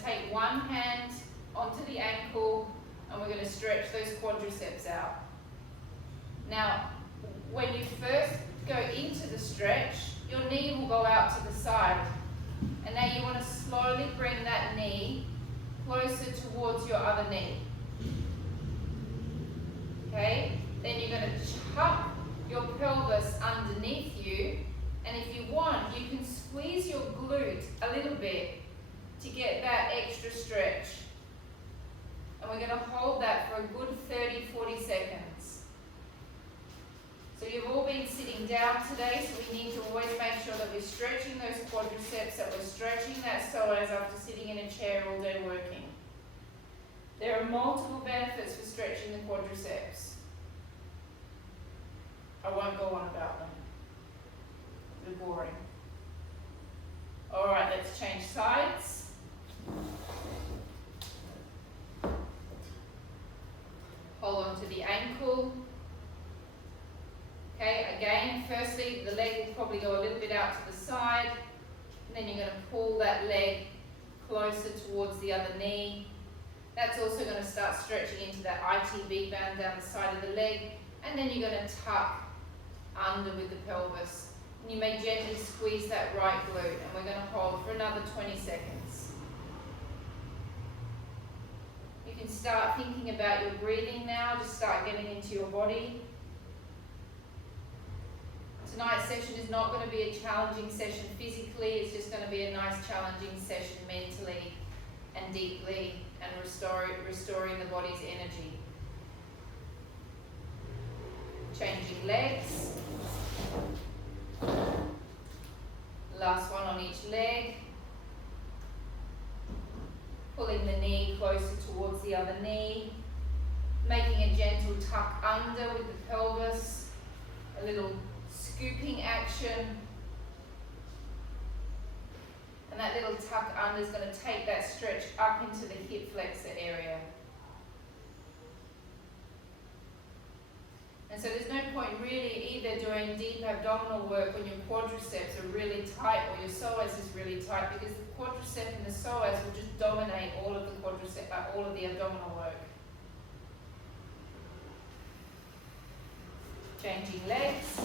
to take one hand onto the ankle and we're going to stretch those quadriceps out. Now, when you first go into the stretch, your knee will go out to the side. And now you want to slowly bring that knee closer towards your other knee. Okay? Then you're going to tuck your pelvis underneath you. And if you want, you can squeeze your glute a little bit to get that extra stretch. And we're going to hold that for a good 30-40 seconds. So you've all been sitting down today, so we need to always make sure that we're stretching those quadriceps, that we're stretching that psoas after sitting in a chair all day working. There are multiple benefits for stretching the quadriceps. I won't go on about them. They're boring. Alright, let's change sides. Hold on to the ankle. Okay, again, firstly, the leg will probably go a little bit out to the side. And then you're going to pull that leg closer towards the other knee. That's also going to start stretching into that ITB band down the side of the leg. And then you're going to tuck under with the pelvis. And you may gently squeeze that right glute. And we're going to hold for another 20 seconds. You can start thinking about your breathing now. Just start getting into your body. Tonight's session is not going to be a challenging session physically, it's just going to be a nice challenging session mentally and deeply and restoring the body's energy. Changing legs. Last one on each leg. Pulling the knee closer towards the other knee. Making a gentle tuck under with the pelvis. A little scooping action, and that little tuck under is going to take that stretch up into the hip flexor area. And so there's no point really either doing deep abdominal work when your quadriceps are really tight or your psoas is really tight, because the quadricep and the psoas will just dominate all of the abdominal work. Changing legs.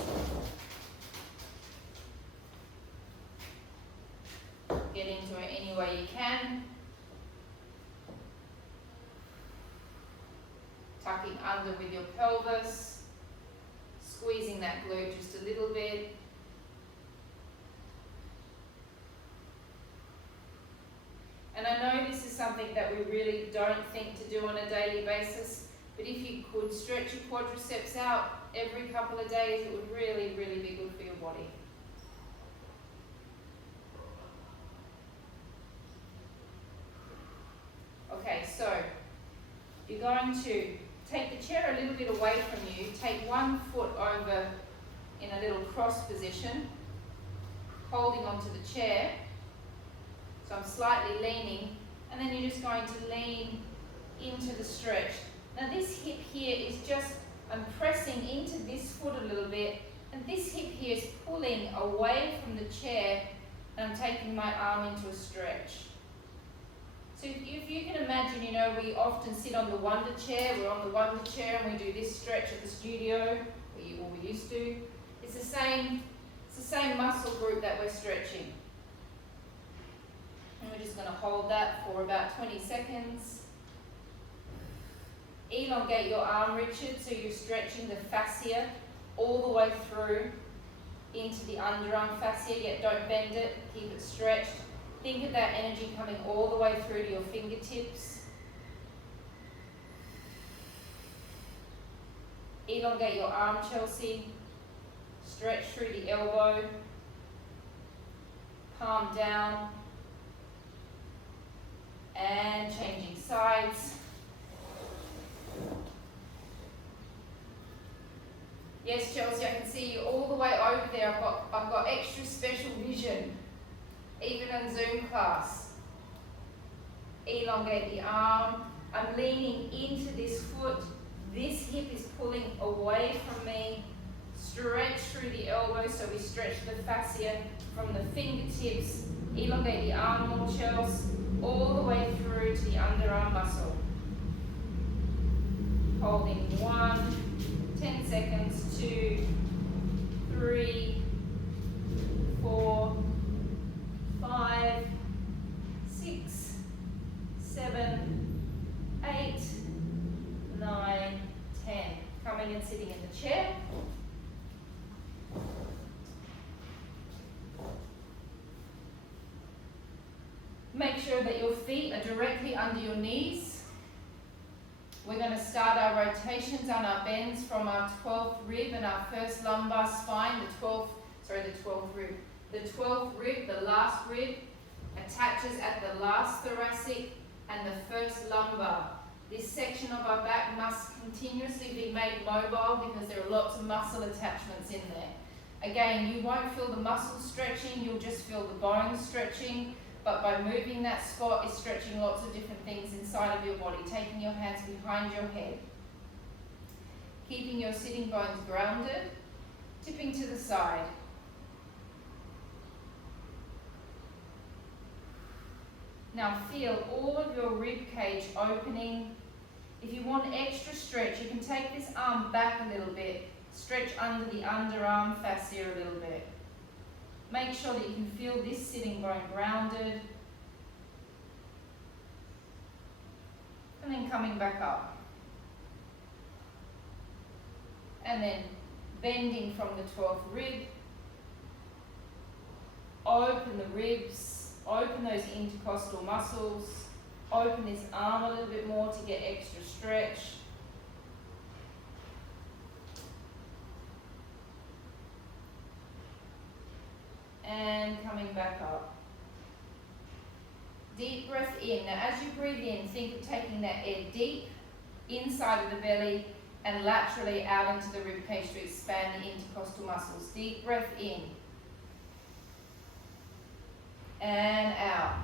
Get into it any way you can. Tucking under with your pelvis. Squeezing that glute just a little bit. And I know this is something that we really don't think to do on a daily basis, but if you could stretch your quadriceps out every couple of days, it would really, really be good for your body. Okay, so you're going to take the chair a little bit away from you, take one foot over in a little cross position, holding onto the chair. So I'm slightly leaning, and then you're just going to lean into the stretch. Now this hip here is just, I'm pressing into this foot a little bit, and this hip here is pulling away from the chair, and I'm taking my arm into a stretch. So if you can imagine, we often sit on the wonder chair, we're on the wonder chair and we do this stretch at the studio, or we used to. It's the same muscle group that we're stretching. And we're just going to hold that for about 20 seconds. Elongate your arm, Richard, so you're stretching the fascia all the way through into the underarm fascia, yet don't bend it, keep it stretched. Think of that energy coming all the way through to your fingertips. Elongate your arm, Chelsea. Stretch through the elbow. Palm down. And changing sides. Yes, Chelsea, I can see you all the way over there. I've got extra special vision. Even in Zoom class. Elongate the arm. I'm leaning into this foot. This hip is pulling away from me. Stretch through the elbow, so we stretch the fascia from the fingertips. Elongate the arm more, Chels. all the way through to the underarm muscle. Holding 1, 10 seconds, 2, 3, 4, 5, 6, 7, 8, 9, 10. Coming and sitting in the chair. Make sure that your feet are directly under your knees. We're going to start our rotations on our bends from our 12th rib and our first lumbar spine, the 12th rib. The 12th rib, the last rib, attaches at the last thoracic and the first lumbar. This section of our back must continuously be made mobile because there are lots of muscle attachments in there. Again, you won't feel the muscle stretching, you'll just feel the bones stretching, but by moving that spot is stretching lots of different things inside of your body, taking your hands behind your head, keeping your sitting bones grounded, tipping to the side. Now feel all of your rib cage opening. If you want extra stretch, you can take this arm back a little bit, stretch under the underarm fascia a little bit. Make sure that you can feel this sitting bone grounded. And then coming back up. And then bending from the 12th rib. Open the ribs. Open those intercostal muscles. Open this arm a little bit more to get extra stretch. And coming back up. Deep breath in. Now as you breathe in, think of taking that air deep inside of the belly and laterally out into the rib cage to expand the intercostal muscles. Deep breath in. And out.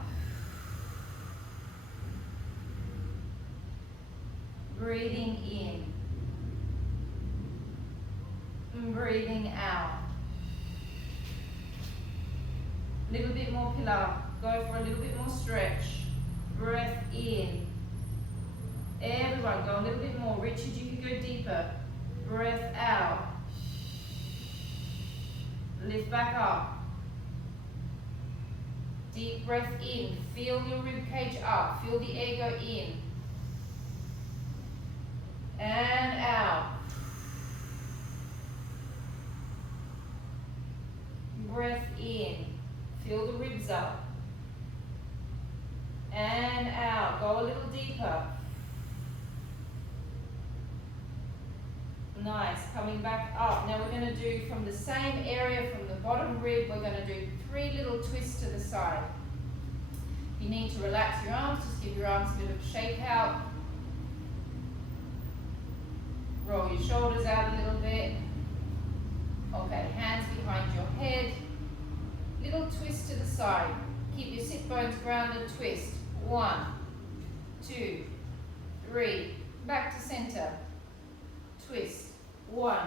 Breathing in. And breathing out. A little bit more pillar. Go for a little bit more stretch. Breath in. Everyone, go a little bit more. Richard, you can go deeper. Breath out. Lift back up. Deep breath in. Feel your rib cage up. Feel the air go in. And out. Breath in. Feel the ribs up. And out. Go a little deeper. Nice. Coming back up. Now we're going to do from the same area from the bottom rib, we're going to do 3 little twists to the side. If you need to relax your arms, just give your arms a bit of a shake out. Roll your shoulders out a little bit. Okay, hands behind your head. Little twist to the side. Keep your sit bones grounded, twist. 1, 2, 3. Back to center. Twist. 1,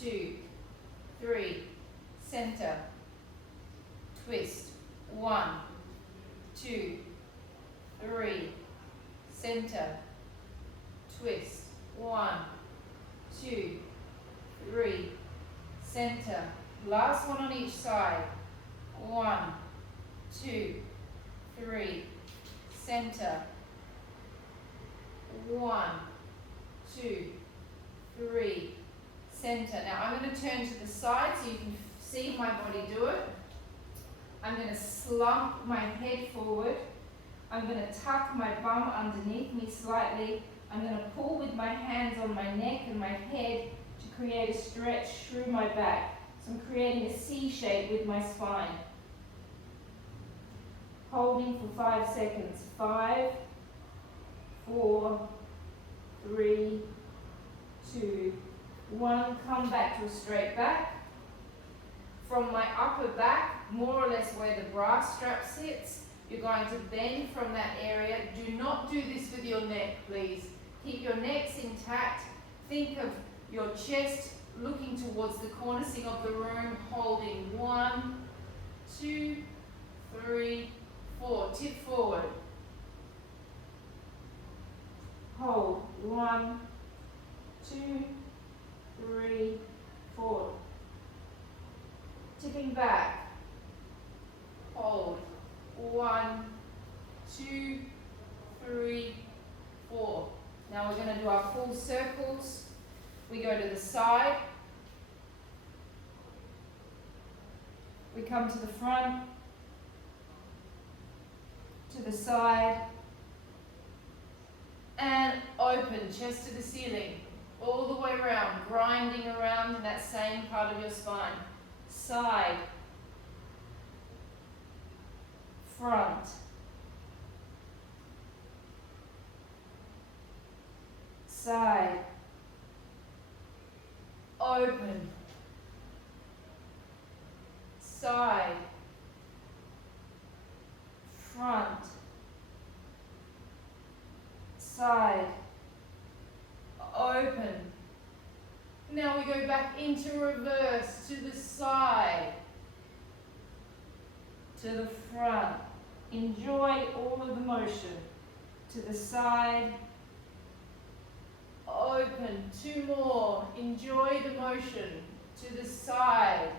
2, 3. Center. Twist. 1, 2, 3. Center. Twist. 1, 2, 3. Center. Last one on each side. 1, 2, 3. Center. 1, 2, 3. Center. Now I'm going to turn to the side so you can see my body do it. I'm going to slump my head forward. I'm going to tuck my bum underneath me slightly. I'm going to pull with my hands on my neck and my head to create a stretch through my back. So I'm creating a C shape with my spine. Holding for 5 seconds. 5, 4, 3, 2, 1. Come back to a straight back. From my upper back, more or less where the bra strap sits, you're going to bend from that area. Do not do this with your neck, please. Keep your necks intact. Think of your chest looking towards the cornicing of the room, holding 1, 2, 3, 4. Tip forward. Looking back. Hold. 1, 2, 3, 4. Now we're going to do our full circles. We go to the side. We come to the front, to the side, and open, chest to the ceiling, all the way around, grinding around in that same part of your spine. Side, front, side, open, side, front, side, open. Now we go back into reverse, to the side, to the front. Enjoy all of the motion. To the side, open. 2 more. Enjoy the motion. To the side,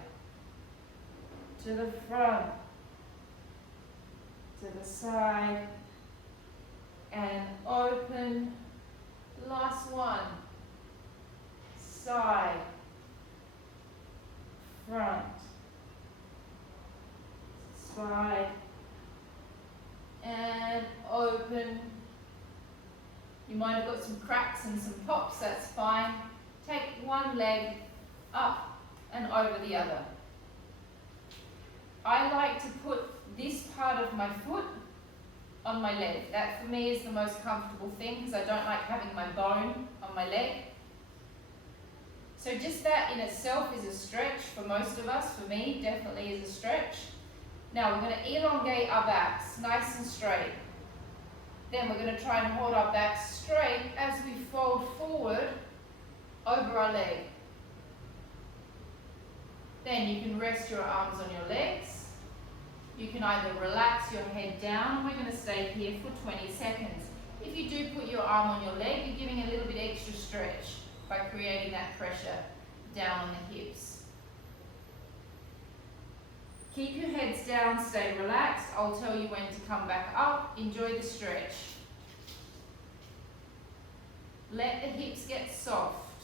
to the front, to the side, and open. Last one. Side, front, side, and open. You might have got some cracks and some pops, that's fine. Take one leg up and over the other. I like to put this part of my foot on my leg. That for me is the most comfortable thing because I don't like having my bone on my leg. So just that in itself is a stretch for most of us. For me, definitely is a stretch. Now we're going to elongate our backs nice and straight. Then we're going to try and hold our backs straight as we fold forward over our leg. Then you can rest your arms on your legs. You can either relax your head down, and we're going to stay here for 20 seconds. If you do put your arm on your leg, you're giving a little bit extra stretch by creating that pressure down on the hips. Keep your heads down, stay relaxed. I'll tell you when to come back up. Enjoy the stretch. Let the hips get soft.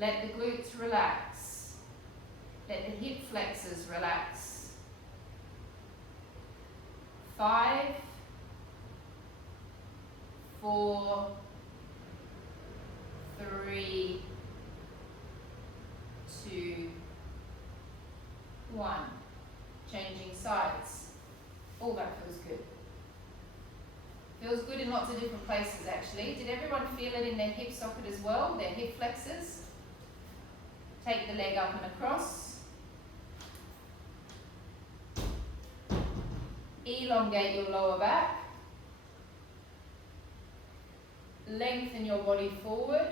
Let the glutes relax. Let the hip flexors relax. 5, 4, 3, 2, 1. Changing sides. Oh, that feels good. Feels good in lots of different places actually. Did everyone feel it in their hip socket as well, their hip flexors? Take the leg up and across. Elongate your lower back. Lengthen your body forward.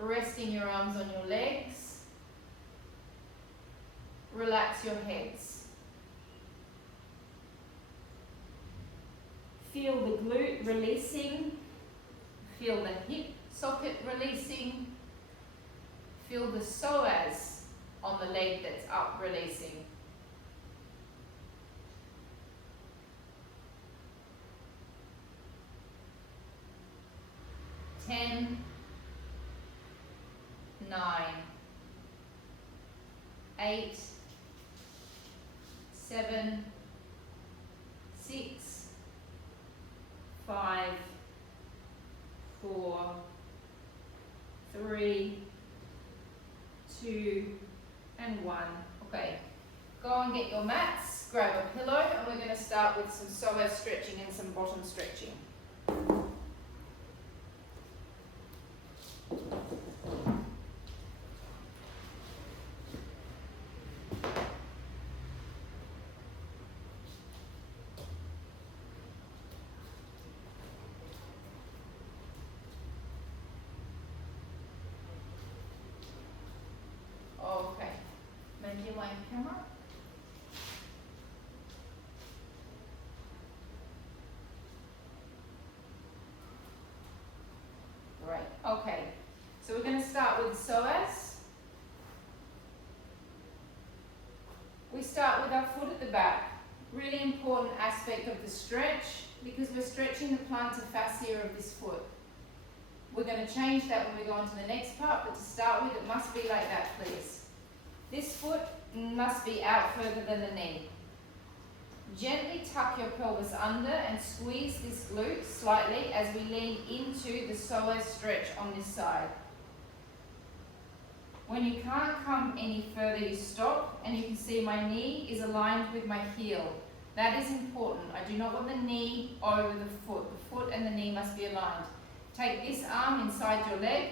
Resting your arms on your legs. Relax your heads. Feel the glute releasing. Feel the hip socket releasing. Feel the psoas on the leg that's up releasing. 10, 9, 8, 7, 6, 5, 4, 3, 2, and 1. Okay, go and get your mats, grab a pillow, and we're going to start with some psoas stretching and some bottom stretching. Okay, maybe my camera. Great, okay. So we're going to start with psoas. We start with our foot at the back. Really important aspect of the stretch because we're stretching the plantar fascia of this foot. We're going to change that when we go on to the next part, but to start with, it must be like that, please. This foot must be out further than the knee. Gently tuck your pelvis under and squeeze this glute slightly as we lean into the psoas stretch on this side. When you can't come any further, you stop, and you can see my knee is aligned with my heel. That is important. I do not want the knee over the foot. The foot and the knee must be aligned. Take this arm inside your leg.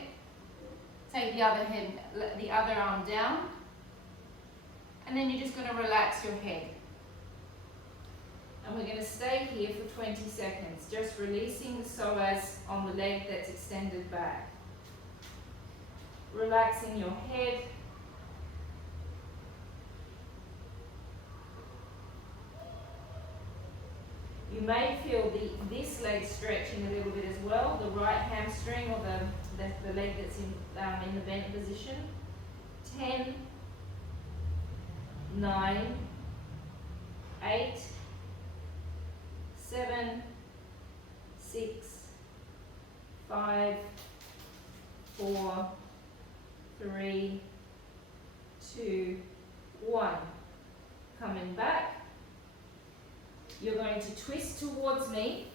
Take the other arm down. And then you're just going to relax your head. And we're going to stay here for 20 seconds, just releasing the psoas on the leg that's extended back. Relaxing your head. You may feel this leg stretching a little bit as well, the right hamstring or the leg that's in the bent position. 10, 9, 8, 7, 6, 5, 4, 3, 2, 1. Coming back. You're going to twist towards me.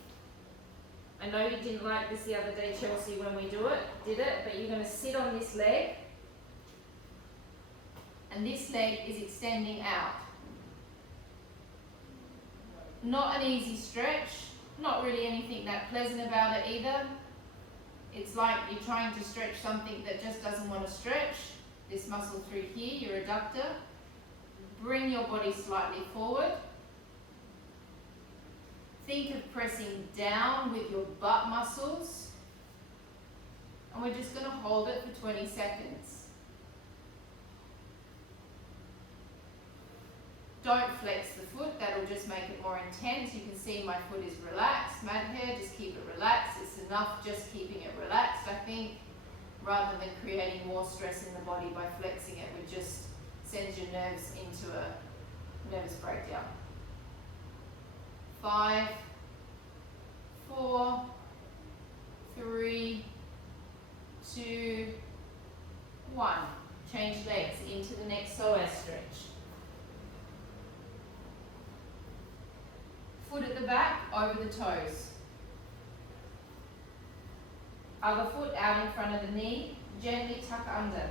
I know you didn't like this the other day, Chelsea, when we did it, but you're going to sit on this leg. And this leg is extending out. Not an easy stretch, not really anything that pleasant about it either. It's like you're trying to stretch something that just doesn't want to stretch. This muscle through here, your adductor. Bring your body slightly forward. Think of pressing down with your butt muscles. And we're just going to hold it for 20 seconds. Don't flex the foot, that'll just make it more intense. You can see my foot is relaxed. Mat here, just keep it relaxed. It's enough just keeping it relaxed, I think, rather than creating more stress in the body by flexing it, which just sends your nerves into a nervous breakdown. 5, 4, 3, 2, 1. Change legs into the next psoas stretch. Foot at the back, over the toes. Other foot out in front of the knee, gently tuck under.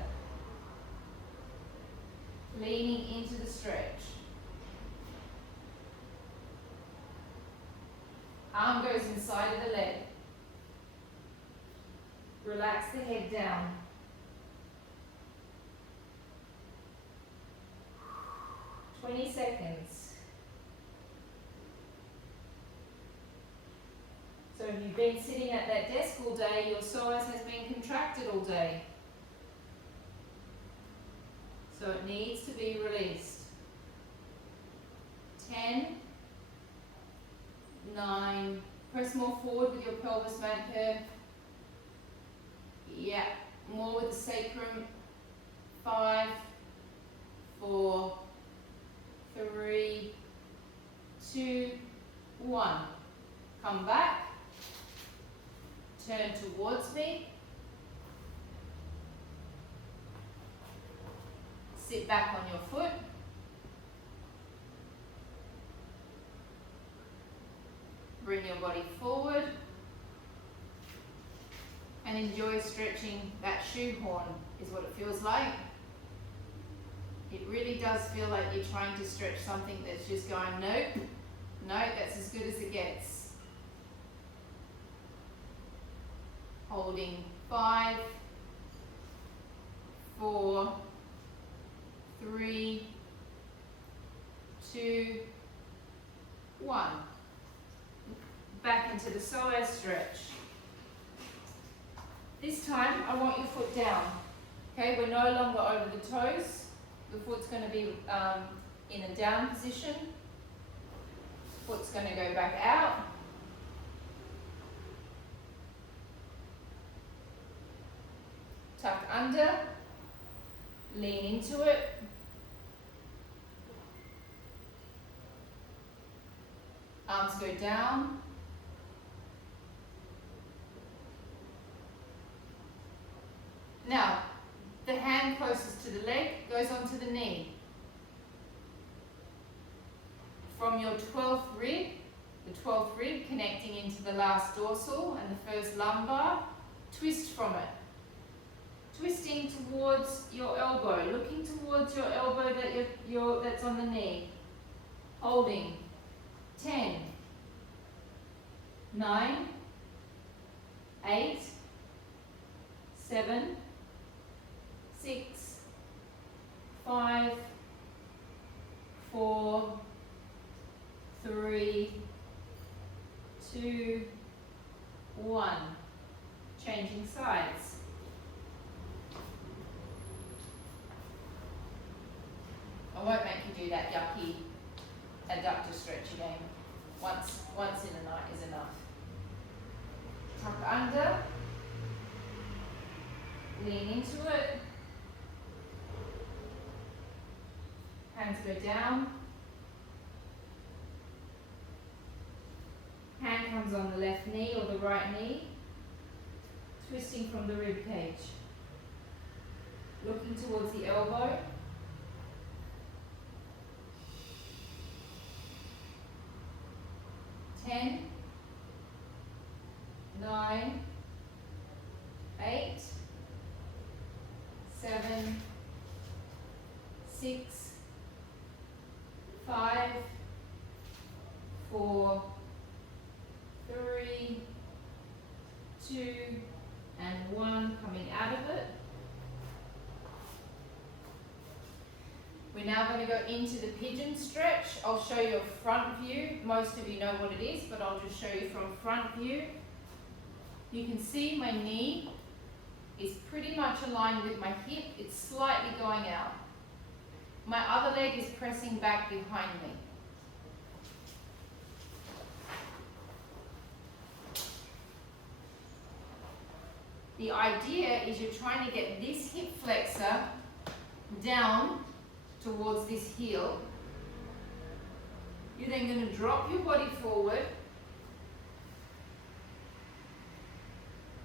Leaning into the stretch. Arm goes inside of the leg. Relax the head down. "20 seconds. So if you've been sitting at that desk all day, your psoas has been contracted all day. So it needs to be released. 10, 9, press more forward with your pelvis mat here. Yeah, more with the sacrum. 5, 4, 3, 2, 1. Come back. Turn towards me. Sit back on your foot. Bring your body forward. And enjoy stretching that shoehorn, is what it feels like. It really does feel like you're trying to stretch something that's just going, nope, that's as good as it gets. Holding 5, 4, 3, 2, 1. Back into the psoas stretch. This time, I want your foot down. Okay, we're no longer over the toes. The foot's going to be in a down position. Foot's going to go back out. Tuck under. Lean into it. Arms go down. Now, the hand closest to the leg goes onto the knee. From your 12th rib, the 12th rib connecting into the last dorsal and the first lumbar, twist from it. Twisting towards your elbow, looking towards your elbow that's on the knee. Holding. 10, 9, 8, 7, 6, 5, 4, 3, 2, 1. Changing sides. I won't make you do that yucky adductor stretch again. Once in a night is enough. Tuck under. Lean into it. Hands go down. Hand comes on the left knee or the right knee. Twisting from the rib cage. Looking towards the elbow. 10, 9, 8, 7, 6, 5, 4, 3, 2, and 1. Coming out of it. We're now going to go into the pigeon stretch. I'll show you a front view. Most of you know what it is, but I'll just show you from front view. You can see my knee is pretty much aligned with my hip. It's slightly going out. My other leg is pressing back behind me. The idea is you're trying to get this hip flexor down towards this heel. You're then going to drop your body forward.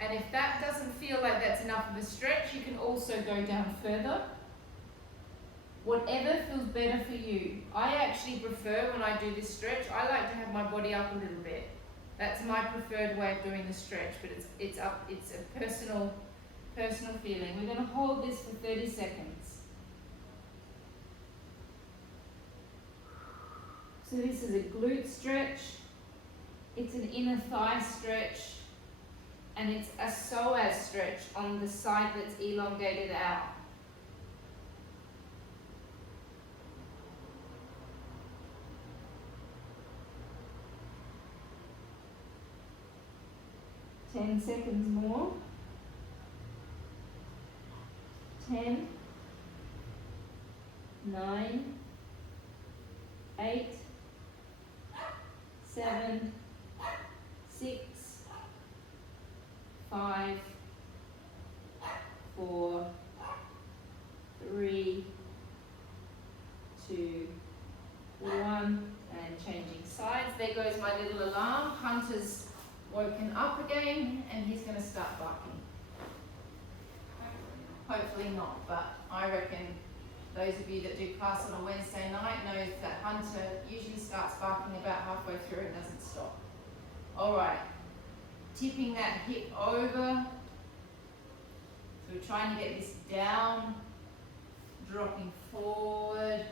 And if that doesn't feel like that's enough of a stretch, you can also go down further. Whatever feels better for you. I actually prefer, when I do this stretch, I like to have my body up a little bit. That's my preferred way of doing the stretch, but it's a personal feeling. We're going to hold this for 30 seconds. So this is a glute stretch, it's an inner thigh stretch, and it's a psoas stretch on the side that's elongated out. Ten seconds more. 10, 9, 8, 7, 6, 5, 4, 3, 2, 1, and changing sides. There goes my little alarm. Hunter's woken up again and he's going to start barking. Hopefully not, but I reckon those of you that do class on a Wednesday night know that Hunter usually starts barking about halfway through and doesn't stop. All right, tipping that hip over. So we're trying to get this down, dropping forward,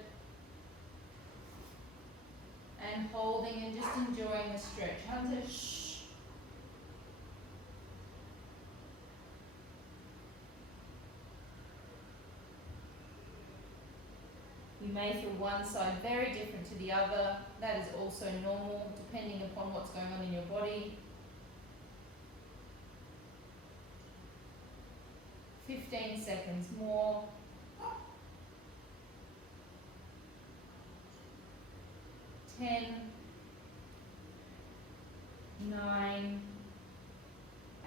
and holding and just enjoying the stretch. Hunter, shh. You may feel one side very different to the other. That is also normal, depending upon what's going on in your body. 15 seconds more. 10, 9,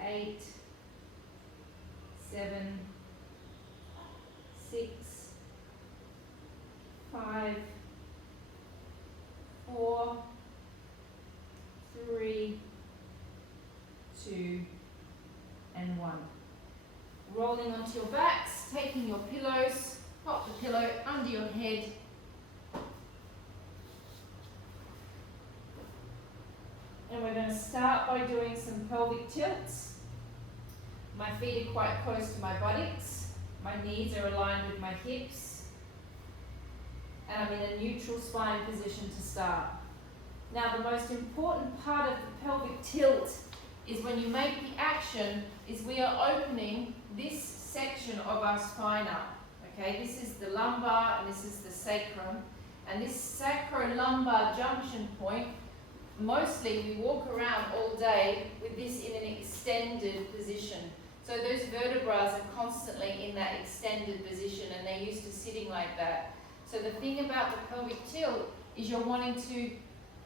8, 7, 6, 5, 4, taking your pillows, pop the pillow under your head. And we're going to start by doing some pelvic tilts. My feet are quite close to my buttocks. My knees are aligned with my hips. And I'm in a neutral spine position to start. Now the most important part of the pelvic tilt is when you make the action, is we are opening this section of our spine up. Okay, this is the lumbar and this is the sacrum. And this sacro-lumbar junction point, mostly we walk around all day with this in an extended position. So those vertebrae are constantly in that extended position and they're used to sitting like that. So the thing about the pelvic tilt is you're wanting to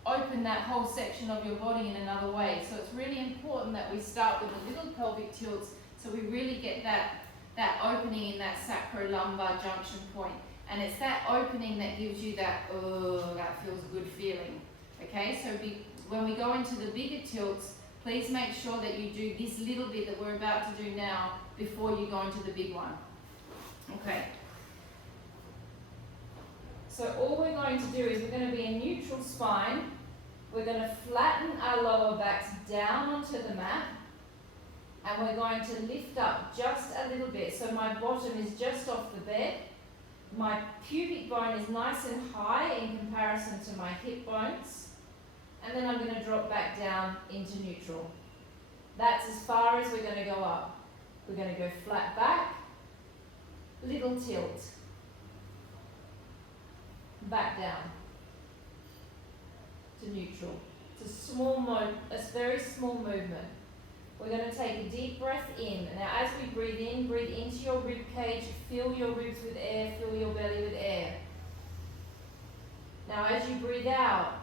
open that whole section of your body in another way. So it's really important that we start with the little pelvic tilts so we really get that opening in that sacro-lumbar junction point. And it's that opening that gives you that, oh, that feels good feeling. Okay, so when we go into the bigger tilts, please make sure that you do this little bit that we're about to do now before you go into the big one. Okay. So all we're going to do is we're going to be in neutral spine. We're going to flatten our lower backs down onto the mat. And we're going to lift up just a little bit. So my bottom is just off the bed. My pubic bone is nice and high in comparison to my hip bones. And then I'm going to drop back down into neutral. That's as far as we're going to go up. We're going to go flat back, little tilt, back down to neutral. It's a very small movement. We're going to take a deep breath in. Now as we breathe into your rib cage, fill your ribs with air, fill your belly with air. Now as you breathe out,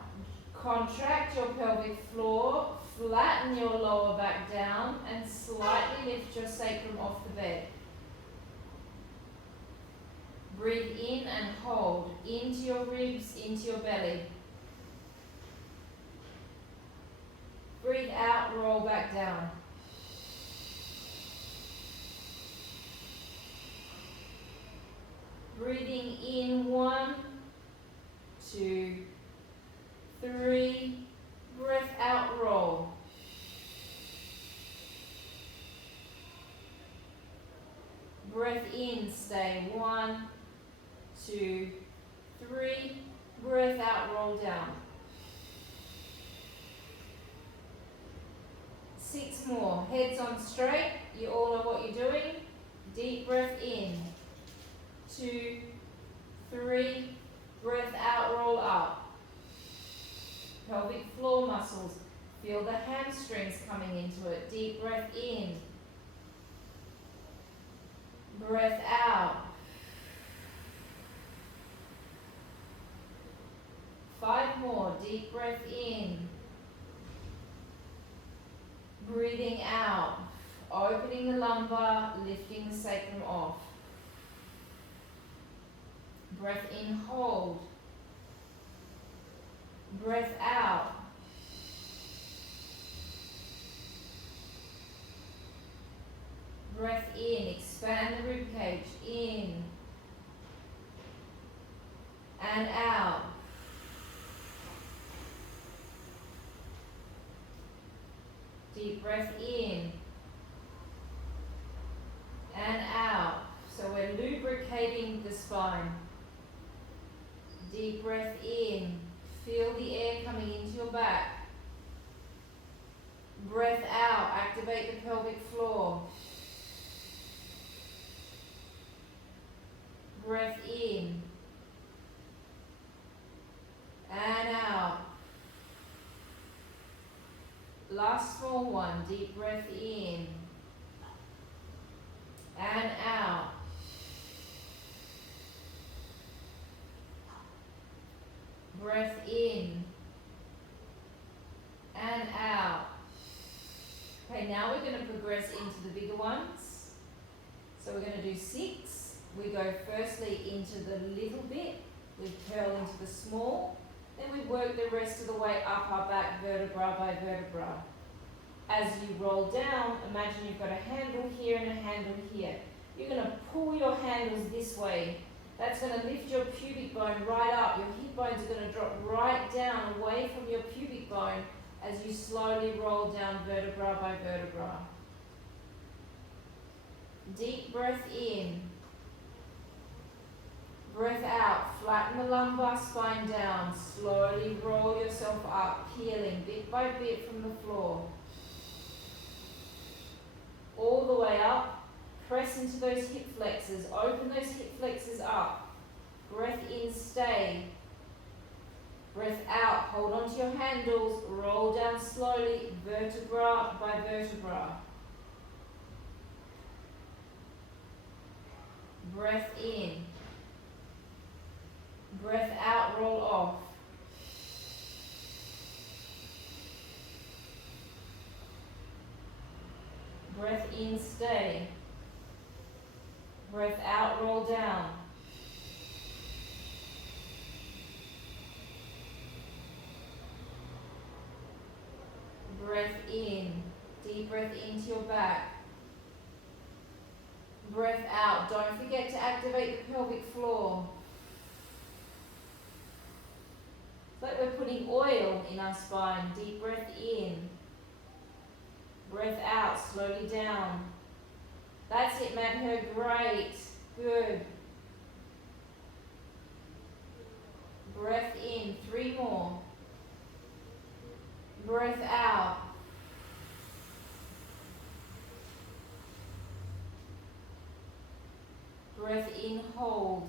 contract your pelvic floor, flatten your lower back down, and slightly lift your sacrum off the bed. Breathe in and hold into your ribs, into your belly. Breathe out, roll back down. Breathing in, 1, 2, 3, breath out, roll. Breath in, stay, 1, 2, 3, breath out, roll down. 6 more, heads on straight, you all know what you're doing. Deep breath in, 2, 3, breath out, roll up. Pelvic floor muscles, feel the hamstrings coming into it. Deep breath in, breath out. 5 more, deep breath in, breathing out, opening the lumbar, lifting the sacrum off. Breath in, hold. Breath out. Breath in, expand the rib cage, in and out. Deep breath in and out. So we're lubricating the spine. Deep breath in. Feel the air coming into your back. Breath out. Activate the pelvic floor. Breath in and out. Last small one. Deep breath in and out. Breath in and out. Okay, now we're going to progress into the bigger ones. So we're going to do 6. We go firstly into the little bit. We curl into the small. Then we work the rest of the way up our back, vertebra by vertebra. As you roll down, imagine you've got a handle here and a handle here. you're going to pull your handles this way. That's going to lift your pubic bone right up. Your hip bones are going to drop right down away from your pubic bone as you slowly roll down vertebra by vertebra. Deep breath in. Breath out. Flatten the lumbar spine down. Slowly roll yourself up, peeling bit by bit from the floor. All the way up. Press into those hip flexors. Open those hip flexors up. Breath in, stay. Breath out. Hold onto your handles. Roll down slowly, vertebra by vertebra. Breath in. Breath out, roll off. Breath in, stay. Breath out, roll down. Breath in. Deep breath into your back. Breath out. Don't forget to activate the pelvic floor. It's like we're putting oil in our spine. Deep breath in. Breath out. Slowly down. That's it, Madhu. Great. Good. Breath in. 3 more. Breath out. Breath in, hold.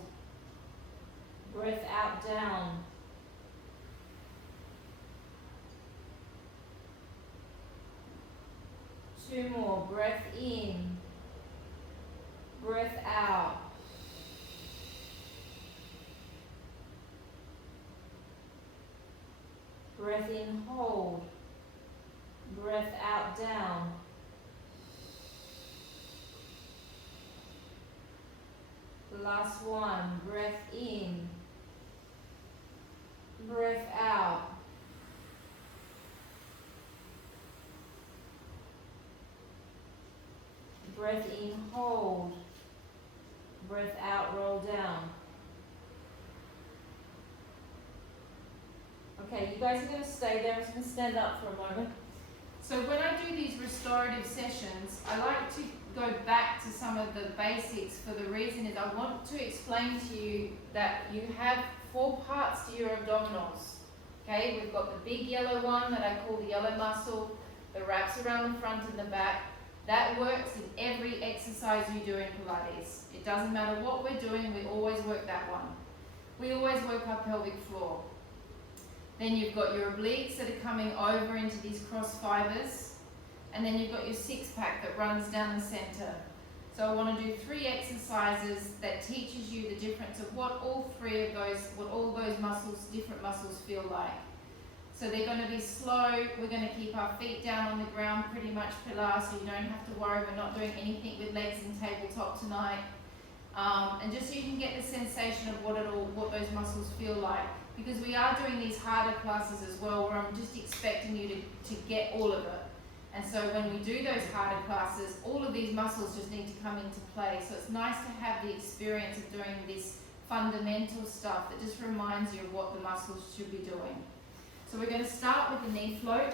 Breath out, down. Two more. Breath in. Breath out. Breath in, hold. Breath out, down. Last one. Breath in. Breath out. Breath in, hold. Breath out, roll down. Okay, you guys are going to stay there. I'm just going to stand up for a moment. So when I do these restorative sessions, I like to go back to some of the basics. For the reason is I want to explain to you that you have 4 parts to your abdominals. Okay, we've got the big yellow one that I call the yellow muscle, that wraps around the front and the back. That works in every exercise you do in Pilates. It doesn't matter what we're doing, we always work that one. We always work our pelvic floor. Then you've got your obliques that are coming over into these cross fibers. And then you've got your 6-pack that runs down the center. So I want to do 3 exercises that teaches you the difference of what all those muscles, different muscles feel like. So they're going to be slow. We're going to keep our feet down on the ground, pretty much Pilates, so you don't have to worry. We're not doing anything with legs and tabletop tonight. And just so you can get the sensation of what those muscles feel like. Because we are doing these harder classes as well, where I'm just expecting you to get all of it. And so when we do those harder classes, all of these muscles just need to come into play. So it's nice to have the experience of doing this fundamental stuff that just reminds you of what the muscles should be doing. So we're going to start with the knee float.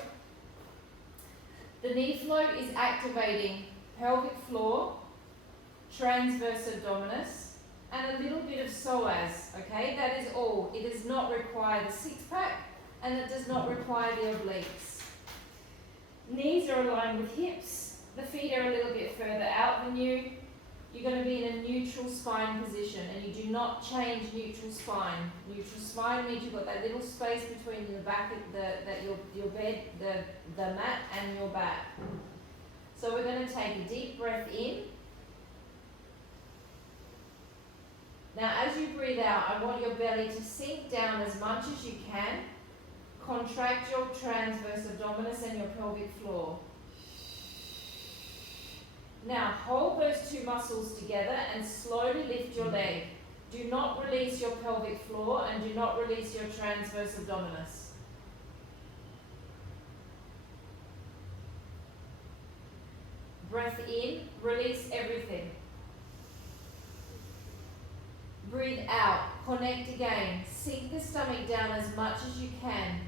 The knee float is activating pelvic floor, transverse abdominis, and a little bit of psoas, okay? That is all. It does not require the 6-pack, and it does not require the obliques. Knees are aligned with hips. The feet are a little bit further out than you. You're going to be in a neutral spine position, and you do not change neutral spine. Neutral spine means you've got that little space between the back of your bed, the mat, and your back. So we're going to take a deep breath in. Now, as you breathe out, I want your belly to sink down as much as you can. Contract your transverse abdominis and your pelvic floor. Now, hold those 2 muscles together and slowly lift your leg. Do not release your pelvic floor and do not release your transverse abdominis. Breath in, release everything. Breathe out, connect again. Sink the stomach down as much as you can.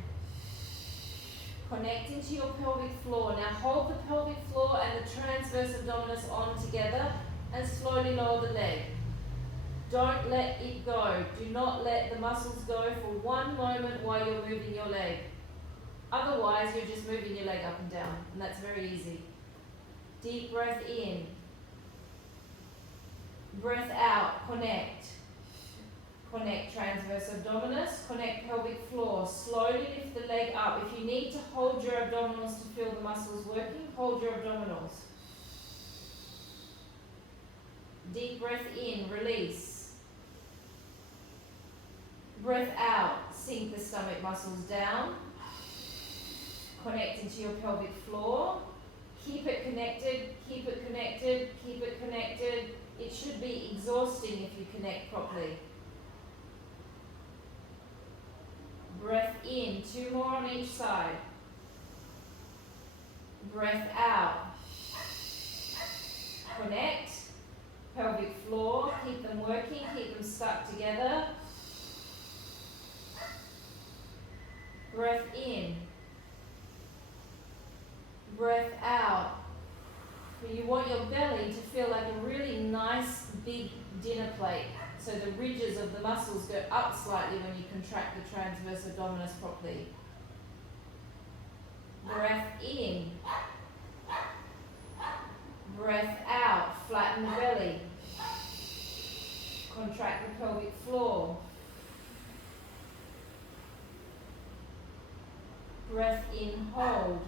Connect into your pelvic floor. Now hold the pelvic floor and the transverse abdominis on together and slowly lower the leg. Don't let it go. Do not let the muscles go for one moment while you're moving your leg. Otherwise, you're just moving your leg up and down, and that's very easy. Deep breath in. Breath out, connect. Connect transverse abdominis, connect pelvic floor. Slowly lift the leg up. If you need to hold your abdominals to feel the muscles working, hold your abdominals. Deep breath in, release. Breath out, sink the stomach muscles down. Connect into your pelvic floor. Keep it connected, keep it connected, keep it connected. It should be exhausting if you connect properly. Breath in, 2 more on each side. Breath out. Connect. Pelvic floor, keep them working, keep them stuck together. Breath in. Breath out. You want your belly to feel like a really nice big dinner plate. So the ridges of the muscles go up slightly when you contract the transverse abdominis properly. Breath in. Breath out. Flatten the belly. Contract the pelvic floor. Breath in, hold.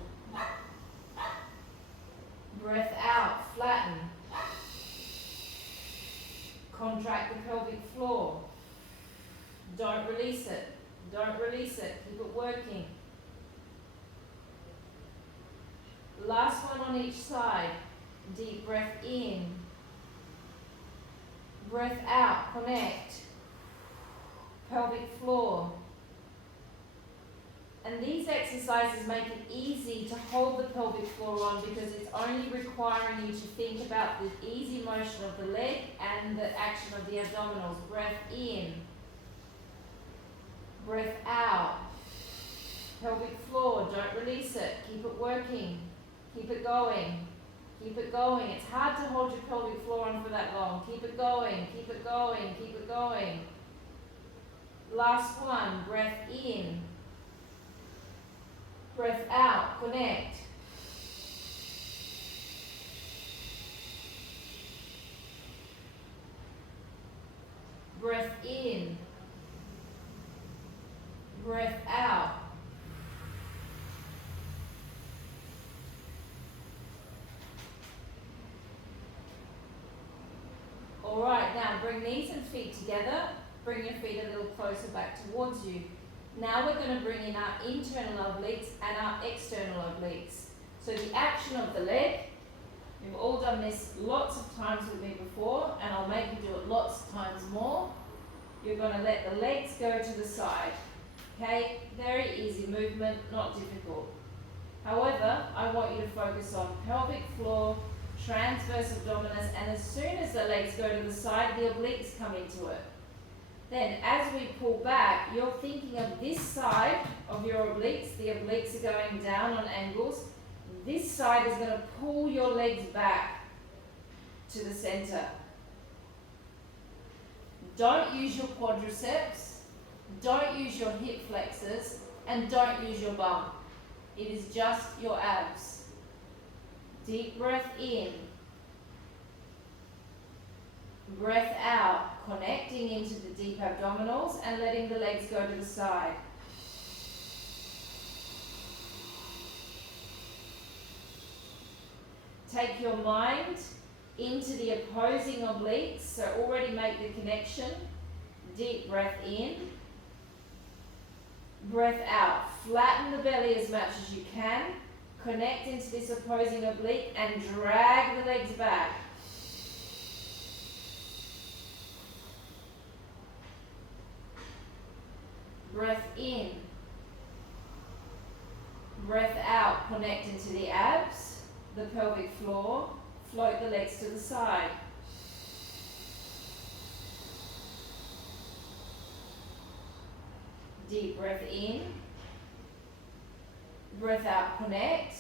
Breath out, flatten. Contract the pelvic floor. Don't release it. Don't release it. Keep it working. Last one on each side. Deep breath in. Breath out, connect. Pelvic floor. And these exercises make it easy to hold the pelvic floor on because it's only requiring you to think about the easy motion of the leg and the action of the abdominals. Breath in. Breath out. Pelvic floor, don't release it. Keep it working. Keep it going. Keep it going. It's hard to hold your pelvic floor on for that long. Keep it going. Keep it going. Keep it going. Last one. Breath in. Breath out, connect. Breath in. Breath out. All right, now bring knees and feet together. Bring your feet a little closer back towards you. Now we're going to bring in our internal obliques and our external obliques. So the action of the leg, you've all done this lots of times with me before, and I'll make you do it lots of times more. You're going to let the legs go to the side. Okay, very easy movement, not difficult. However, I want you to focus on pelvic floor, transverse abdominis, and as soon as the legs go to the side, the obliques come into it. Then, as we pull back, you're thinking of this side of your obliques. The obliques are going down on angles. This side is going to pull your legs back to the center. Don't use your quadriceps. Don't use your hip flexors. And don't use your bum. It is just your abs. Deep breath in. Breath out, connecting into the deep abdominals and letting the legs go to the side. Take your mind into the opposing obliques, so already make the connection. Deep breath in. Breath out, flatten the belly as much as you can. Connect into this opposing oblique and drag the legs back. Breath in. Breath out, connect into the abs, the pelvic floor, float the legs to the side. Deep breath in. Breath out, connect.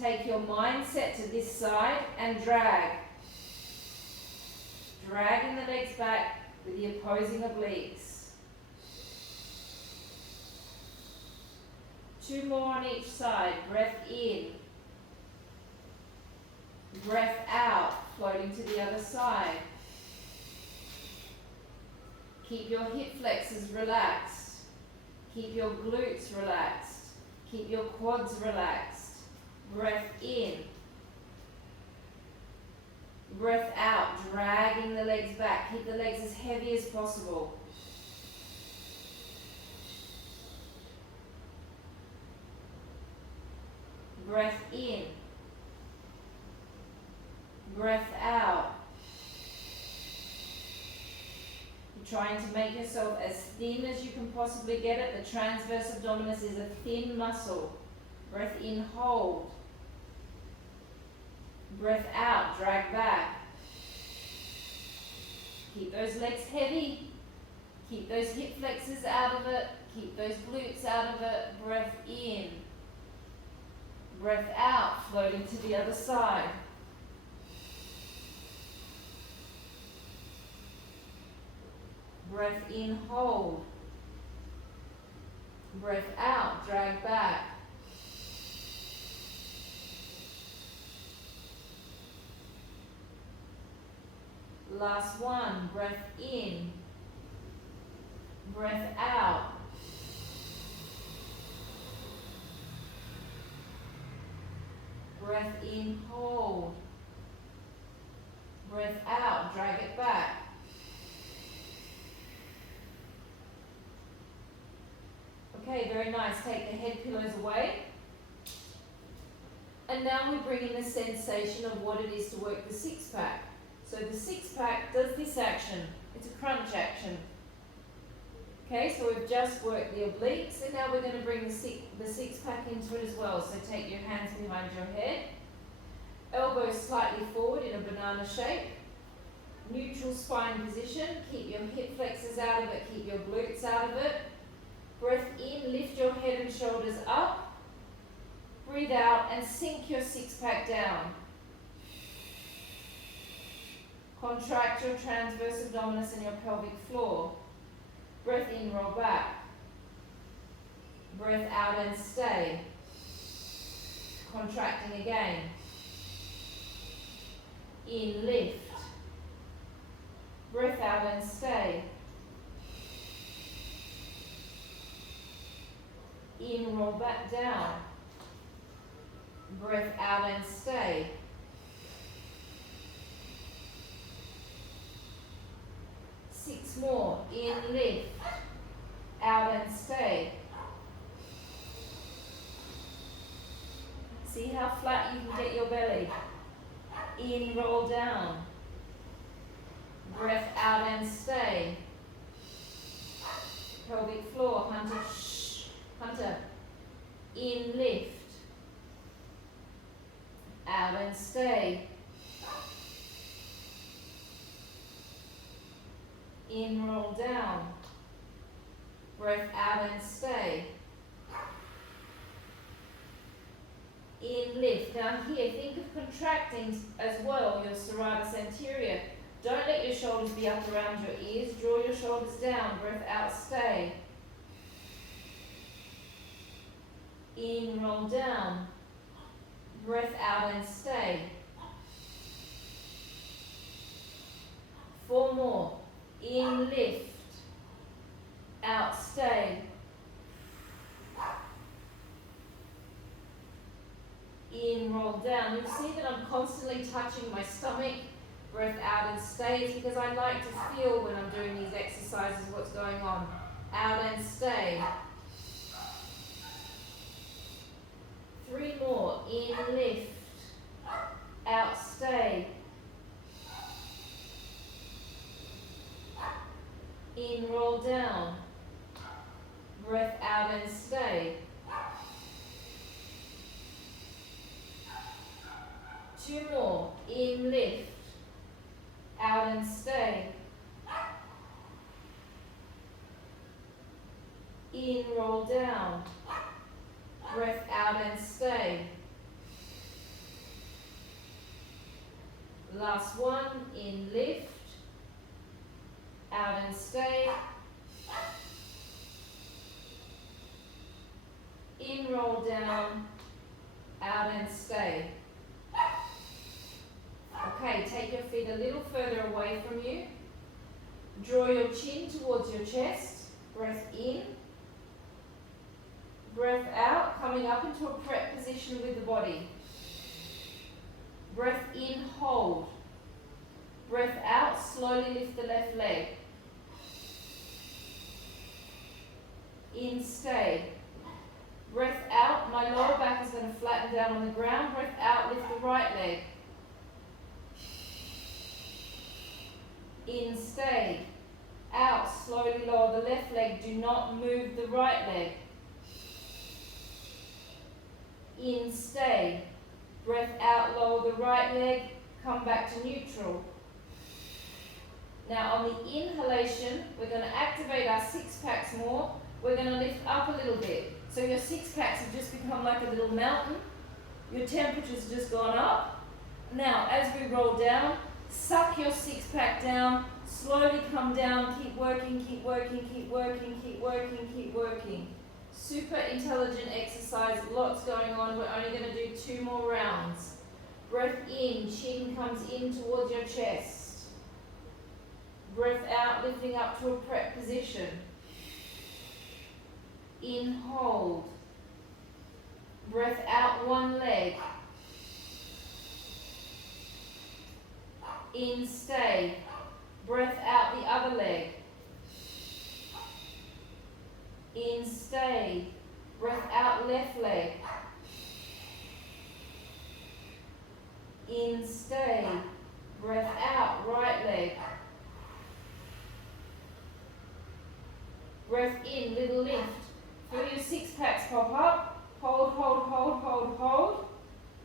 Take your mindset to this side and drag. Dragging the legs back with the opposing obliques. 2 more on each side. Breath in. Breath out, floating to the other side. Keep your hip flexors relaxed. Keep your glutes relaxed. Keep your quads relaxed. Breath in. Breath out, dragging the legs back. Keep the legs as heavy as possible. Breath in. Breath out. You're trying to make yourself as thin as you can possibly get it. The transverse abdominis is a thin muscle. Breath in, hold. Breath out, drag back. Keep those legs heavy. Keep those hip flexors out of it. Keep those glutes out of it. Breath in. Breath out, floating to the other side. Breath in, hold. Breath out, drag back. Last one, breath in. Breath out. Breath in, hold. Breath out, drag it back. Okay, very nice. Take the head pillows away. And now we bring in the sensation of what it is to work the six pack. So the six pack does this action. It's a crunch action. Okay, so we've just worked the obliques, and now we're going to bring the six pack into it as well. So take your hands behind your head. Elbows slightly forward in a banana shape. Neutral spine position. Keep your hip flexors out of it. Keep your glutes out of it. Breath in, lift your head and shoulders up. Breathe out and sink your six pack down. Contract your transverse abdominis and your pelvic floor. Breath in, roll back. Breath out and stay. Contracting again. In, lift. Breath out and stay. In, roll back down. Breath out and stay. Six more. In, lift. Out and stay. See how flat you can get your belly. In, roll down. Breath out and stay. Pelvic floor, hunter, shh, hunter. In, lift. Out and stay. In, roll down. Breath out and stay. In, lift. Now here, think of contracting as well your serratus anterior. Don't let your shoulders be up around your ears. Draw your shoulders down. Breath out, stay. In, roll down. Breath out and stay. 4 more. In, lift. Out, stay. In, roll down. You'll see that I'm constantly touching my stomach. Breath out and stay. It's because I like to feel when I'm doing these exercises what's going on. Out and stay. 3 more. In, lift. Out, stay. In, roll down. Breath out and stay. 2 more. In, lift. Out and stay. In, roll down. Breath out and stay. Last one, in, lift. Out and stay. In, roll down. Out and stay. Okay, take your feet a little further away from you. Draw your chin towards your chest. Breath in. Breath out, coming up into a prep position with the body. Breath in, hold. Breath out, slowly lift the left leg. In, stay. Breath out, my lower back is going to flatten down on the ground. Breath out, lift the right leg. In, stay. Out, slowly lower the left leg. Do not move the right leg. In, stay. Breath out, lower the right leg. Come back to neutral. Now on the inhalation, we're going to activate our six packs more. We're going to lift up a little bit. So your six packs have just become like a little mountain. Your temperature's just gone up. Now, as we roll down, suck your six pack down, slowly come down, keep working, keep working, keep working, keep working, keep working. Super intelligent exercise, lots going on. We're only going to do 2 more rounds. Breath in, chin comes in towards your chest. Breath out, lifting up to a prep position. In, hold. Breath out, one leg. In, stay. Breath out, the other leg. In, stay. Breath out, left leg. In, stay. Breath out, right leg. Breath in, little lift. Feel your six packs pop up. Hold, hold, hold, hold, hold.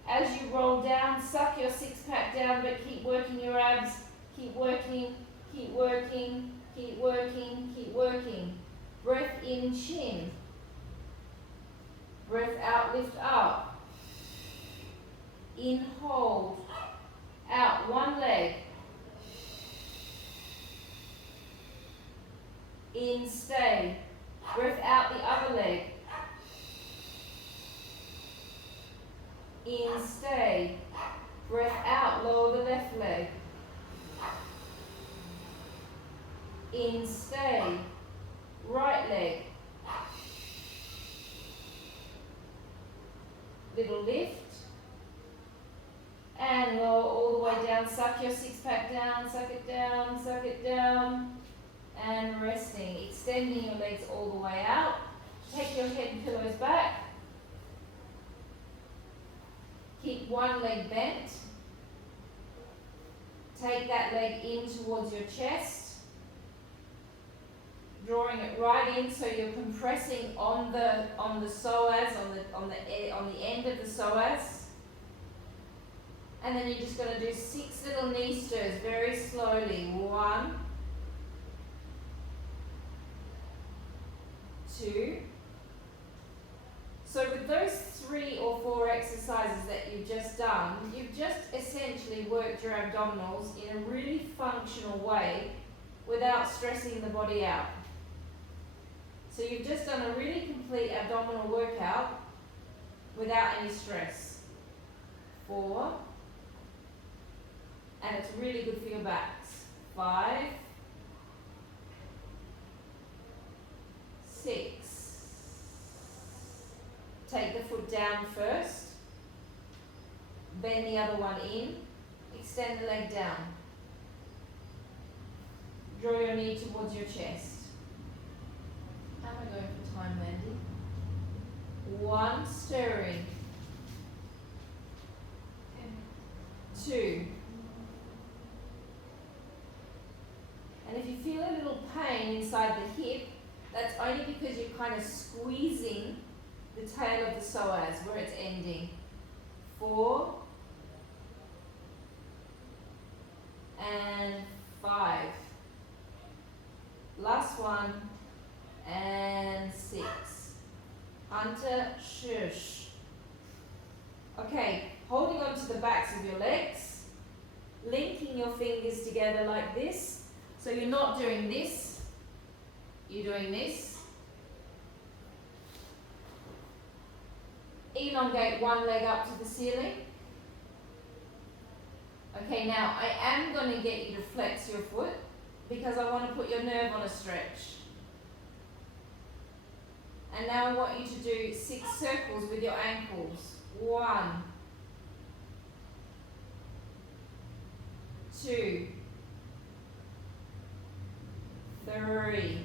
As you roll down, suck your six pack down, but keep working your abs. Keep working, keep working, keep working, keep working. Breath in, chin. Breath out, lift up. In, hold. Out, one leg. In, stay. Breath out, the other leg. In, stay. Breath out, lower the left leg. In, stay. Right leg. Little lift. And lower all the way down. Suck your six pack down, suck it down, suck it down. And resting. Extending your legs all the way out. Take your head and pillows back. Keep one leg bent. Take that leg in towards your chest. Drawing it right in so you're compressing on the psoas, on the end of the psoas. And then you're just going to do 6 little knee stirs very slowly. 1, 2. So with those 3 or 4 exercises that you've just done, you've just essentially worked your abdominals in a really functional way without stressing the body out. So you've just done a really complete abdominal workout without any stress. 4. And it's really good for your backs. 5. 6. Take the foot down first. Bend the other one in. Extend the leg down. Draw your knee towards your chest. How am I going for time, Mandy? 1, stirring. 2. And if you feel a little pain inside the hip, that's only because you're kind of squeezing the tail of the psoas where it's ending. 4 and 5. Last one and 6. Hunter, shush. Okay, holding on to the backs of your legs, linking your fingers together like this. So you're not doing this, you're doing this. Elongate one leg up to the ceiling. Okay, now I am going to get you to flex your foot because I want to put your nerve on a stretch. And now I want you to do 6 circles with your ankles. 1, 2, 3,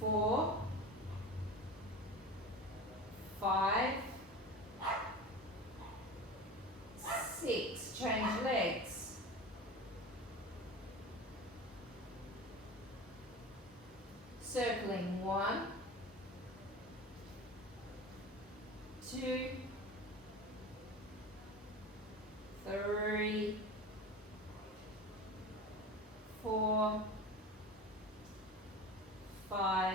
4, 5, 6. Change legs. 1, 2, 3, 4, 5,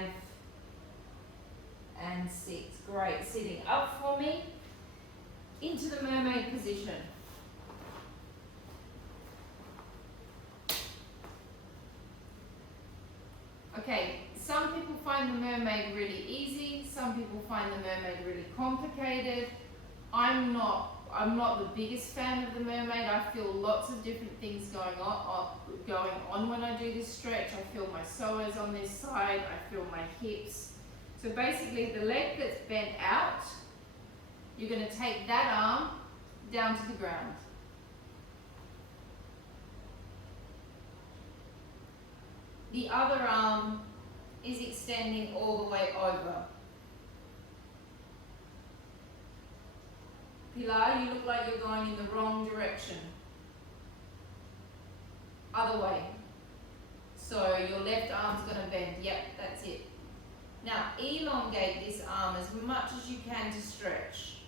and 6. Great. Sitting up for me into the mermaid position. Okay, some people find the mermaid really easy, some people find the mermaid really complicated. I'm not the biggest fan of the mermaid. I feel lots of different things going on when I do this stretch. I feel my psoas on this side, I feel my hips. So basically the leg that's bent out, you're going to take that arm down to the ground. The other arm is extending all the way over. Pilar, you look like you're going in the wrong direction. Other way. So your left arm's going to bend. Yep, that's it. Now elongate this arm as much as you can to stretch.